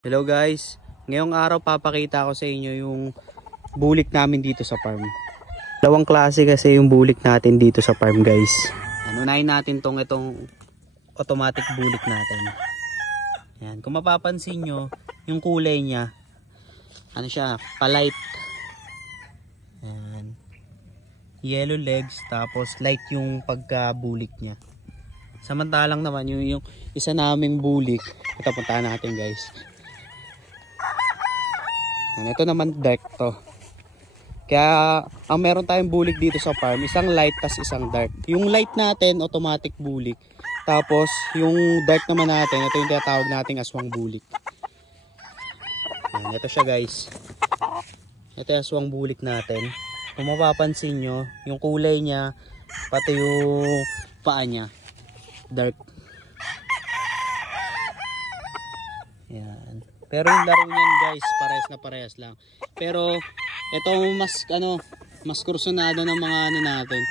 Hello guys, ngayong araw papakita ko sa inyo yung bulik namin dito sa farm. Dalawang klase kasi yung bulik natin dito sa farm guys. Unahin natin itong automatic bulik natin. Yan. Kung mapapansin nyo, yung kulay niya, ano siya, palight. Yan. Yellow legs, tapos light yung pagka-bulik niya. Samantalang naman yung isa naming bulik, ito puntahan natin guys. Ito naman dark to. Kaya ang meron tayong bulik dito sa farm, isang light tas isang dark. Yung light natin automatic bulik. Tapos yung dark naman natin, ito yung tinatawag nating aswang bulik. Ito siya guys. Ito yung aswang bulik natin. Kung mapapansin nyo, yung kulay niya, pati yung paa niya, dark. Yan. Pero yung laro niyan guys, parehas na parehas lang. Pero ito mas kursunado ng mga natin,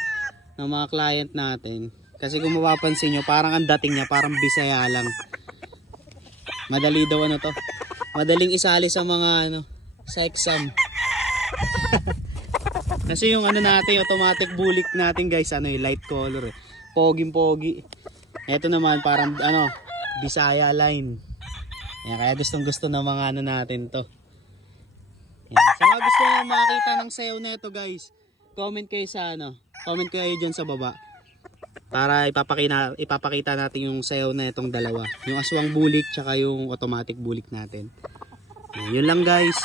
ng mga client natin. Kasi kung mapapansin nyo, parang ang dating niya, parang Bisaya lang. Madali daw to. Madaling isali sa mga sa exam. Kasi yung natin, automatic bulik natin guys, yung light color eh. Poging-pogi. Ito naman parang Bisaya line. Yan, kaya gustong-gusto ng mga natin to. Yan. Sa mga gusto nyo makakita ng sayaw na ito guys, comment kayo sa comment kayo dyan sa baba. Para ipapakita natin yung sayaw na itong dalawa. Yung aswang bulik tsaka yung automatic bulik natin. Yan, yun lang guys.